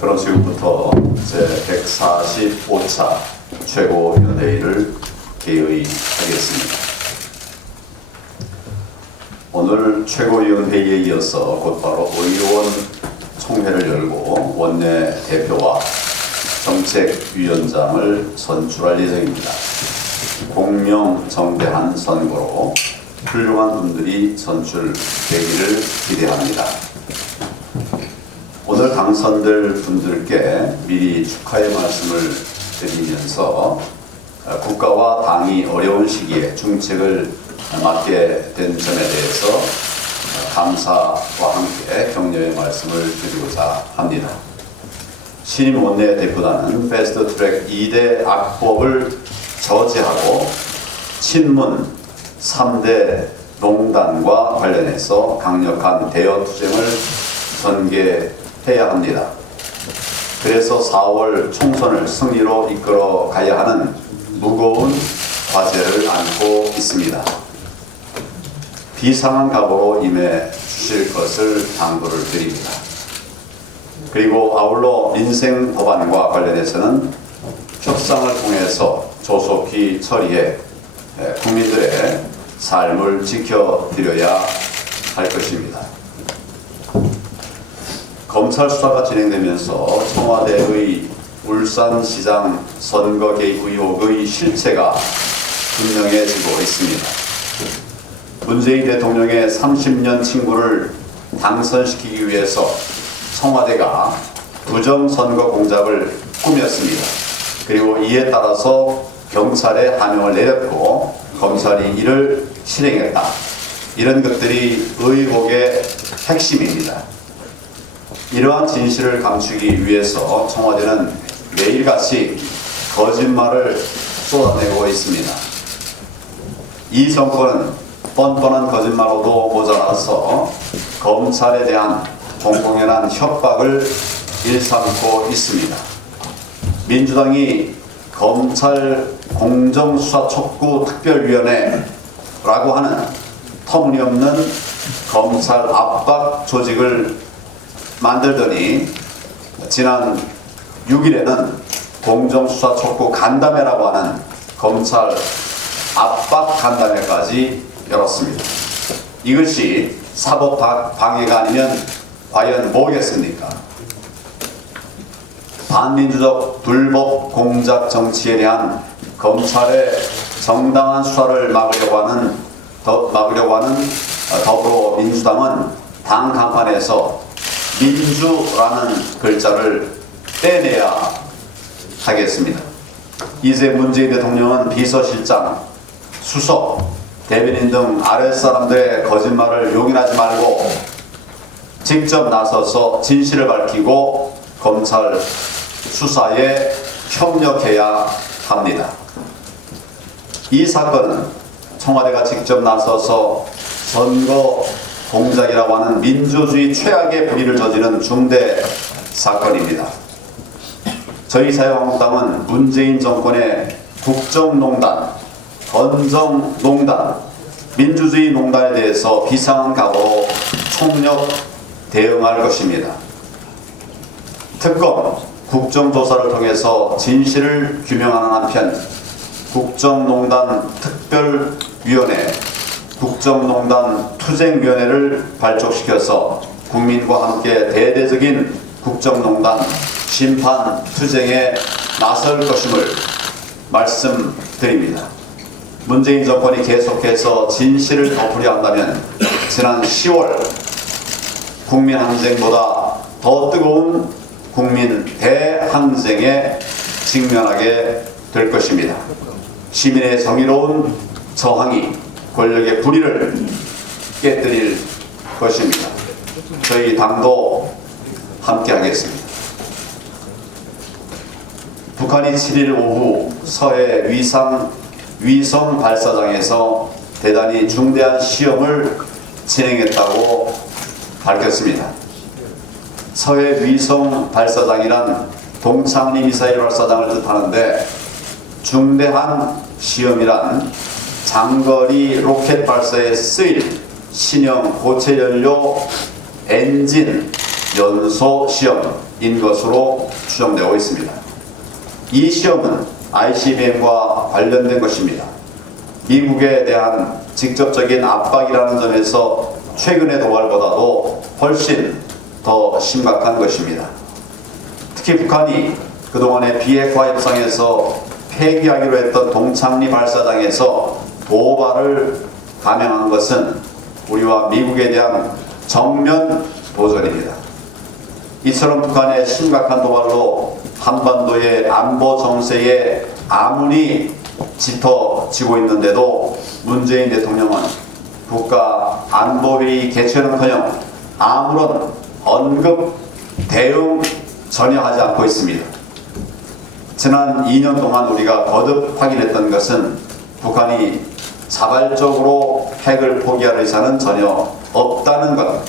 그럼 지금부터 제145차 최고위원회의를 개의하겠습니다. 오늘 최고위원회의에 이어서 곧바로 의원 총회를 열고 원내 대표와 정책위원장을 선출할 예정입니다. 공명정대한 선거로 훌륭한 분들이 선출되기를 기대합니다. 오늘 당선될 분들께 미리 축하의 말씀을 드리면서 국가와 당이 어려운 시기에 중책을 맡게 된 점에 대해서 감사와 함께 격려의 말씀을 드리고자 합니다. 신임 원내대표단은 패스트트랙 2대 악법을 저지하고 친문 3대 농단과 관련해서 강력한 대여 투쟁을 전개해야 합니다. 그래서 4월 총선을 승리로 이끌어 가야 하는 무거운 과제를 안고 있습니다. 비상한 각오로 임해 주실 것을 당부를 드립니다. 그리고 아울러 민생 법안과 관련해서는 협상을 통해서 조속히 처리해 국민들의 삶을 지켜드려야 할 것입니다. 검찰 수사가 진행되면서 청와대의 울산시장 선거 개입 의혹의 실체가 분명해지고 있습니다. 문재인 대통령의 30년 친구를 당선시키기 위해서 청와대가 부정선거 공작을 꾸몄습니다. 그리고 이에 따라서 경찰에 하명을 내렸고 검찰이 이를 실행했다. 이런 것들이 의혹의 핵심입니다. 이러한 진실을 감추기 위해서 청와대는 매일같이 거짓말을 쏟아내고 있습니다. 이 정권은 뻔뻔한 거짓말로도 모자라서 검찰에 대한 공공연한 협박을 일삼고 있습니다. 민주당이 검찰 공정수사 촉구 특별위원회라고 하는 터무니없는 검찰 압박 조직을 만들더니 지난 6일에는 공정수사 촉구 간담회라고 하는 검찰 압박 간담회까지 열었습니다. 이것이 사법 방해가 아니면 과연 뭐겠습니까? 반민주적 불법 공작 정치에 대한 검찰의 정당한 수사를 막으려고 하는 더불어민주당은 당 간판에서 민주라는 글자를 떼내야 하겠습니다. 이제 문재인 대통령은 비서실장, 수석, 대변인 등 아랫사람들의 거짓말을 용인하지 말고 직접 나서서 진실을 밝히고 검찰 수사에 협력해야 합니다. 이 사건은 청와대가 직접 나서서 선거 공작이라고 하는 민주주의 최악의 불의를 저지른 중대 사건입니다. 저희 자유한국당은 문재인 정권의 국정농단, 건정농단, 민주주의 농단에 대해서 비상한 각오로 총력 대응할 것입니다. 특검, 국정조사를 통해서 진실을 규명하는 한편 국정농단 특별위원회, 국정농단 투쟁위원회를 발족시켜서 국민과 함께 대대적인 국정농단 심판 투쟁에 나설 것임을 말씀드립니다. 문재인 정권이 계속해서 진실을 덮으려 한다면 지난 10월 국민항쟁보다 더 뜨거운 국민 대항쟁에 직면하게 될 것입니다. 시민의 정의로운 저항이 권력의 불의를 깨뜨릴 것입니다. 저희 당도 함께 하겠습니다. 북한이 7일 오후 서해 위성 발사장에서 대단히 중대한 시험을 진행했다고 밝혔습니다. 서해 위성 발사장이란 동창리 미사일 발사장을 뜻하는데 중대한 시험이란 장거리 로켓 발사에 쓰일 신형 고체 연료 엔진 연소 시험인 것으로 추정되고 있습니다. 이 시험은 ICBM과 관련된 것입니다. 미국에 대한 직접적인 압박이라는 점에서 최근의 도발보다도 훨씬 더 심각한 것입니다. 특히 북한이 그동안의 비핵화 협상에서 폐기하기로 했던 동창리 발사장에서 도발을 감행한 것은 우리와 미국에 대한 정면 도전입니다. 이처럼 북한의 심각한 도발로 한반도의 안보 정세에 아무리 짙어지고 있는데도 문재인 대통령은 국가 안보회의 개최는커녕 아무런 언급, 대응 전혀 하지 않고 있습니다. 지난 2년 동안 우리가 거듭 확인했던 것은 북한이 자발적으로 핵을 포기할 의사는 전혀 없다는 것,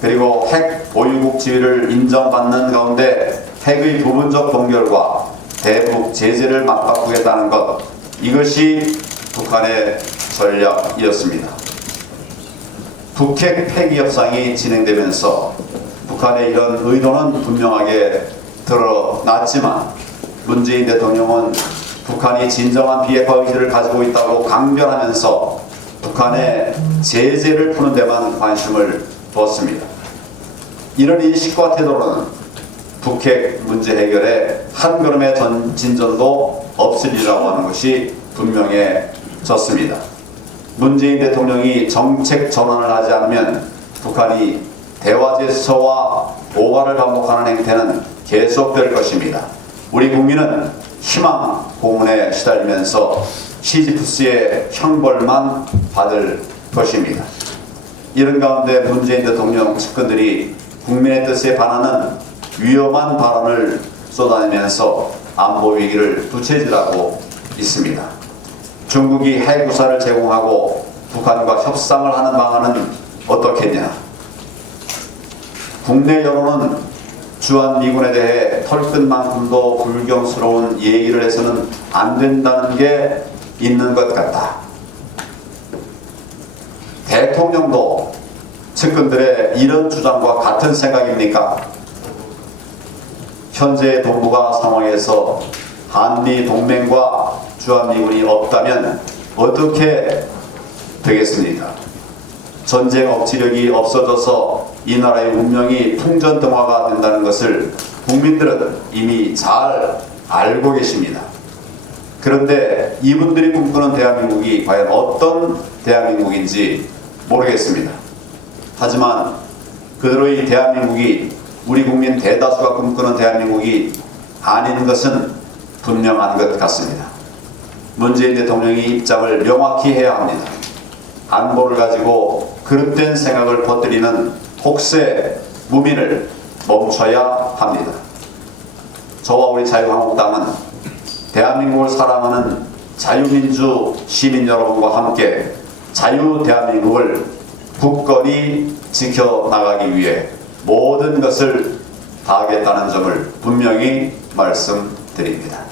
그리고 핵 보유국 지위를 인정받는 가운데 핵의 부분적 동결과 대북 제재를 맞바꾸겠다는 것, 이것이 북한의 전략이었습니다. 북핵 폐기 협상이 진행되면서 북한의 이런 의도는 분명하게 드러났지만 문재인 대통령은 북한이 진정한 비핵화 의지를 가지고 있다고 강변하면서 북한의 제재를 푸는 데만 관심을 두었습니다. 이런 인식과 태도로는 북핵 문제 해결에 한 걸음의 진전도 없으리라고 하는 것이 분명해졌습니다. 문재인 대통령이 정책 전환을 하지 않으면 북한이 대화 제스처와 도발을 반복하는 행태는 계속될 것입니다. 우리 국민은 희망 고문에 시달리면서 시지프스의 형벌만 받을 것입니다. 이런 가운데 문재인 대통령 측근들이 국민의 뜻에 반하는 위험한 발언을 쏟아내면서 안보 위기를 부채질하고 있습니다. 중국이 핵우사를 제공하고 북한과 협상을 하는 방안은 어떻겠냐? 국내 여론은 주한미군에 대해 털끝만큼도 불경스러운 얘기를 해서는 안 된다는 게 있는 것 같다. 대통령도 측근들의 이런 주장과 같은 생각입니까? 현재 동북아 상황에서 한미 동맹과 주한미군이 없다면 어떻게 되겠습니까? 전쟁 억지력이 없어져서 이 나라의 운명이 풍전등화가 된다는 것을 국민들은 이미 잘 알고 계십니다. 그런데 이분들이 꿈꾸는 대한민국이 과연 어떤 대한민국인지 모르겠습니다. 하지만 그대로의 대한민국이 우리 국민 대다수가 꿈꾸는 대한민국이 아닌 것은 분명한 것 같습니다. 문재인 대통령이 입장을 명확히 해야 합니다. 안보를 가지고 그릇된 생각을 퍼뜨리는 혹세 무민을 멈춰야 합니다. 저와 우리 자유한국당은 대한민국을 사랑하는 자유민주 시민 여러분과 함께 자유 대한민국을 굳건히 지켜나가기 위해 모든 것을 다하겠다는 점을 분명히 말씀드립니다.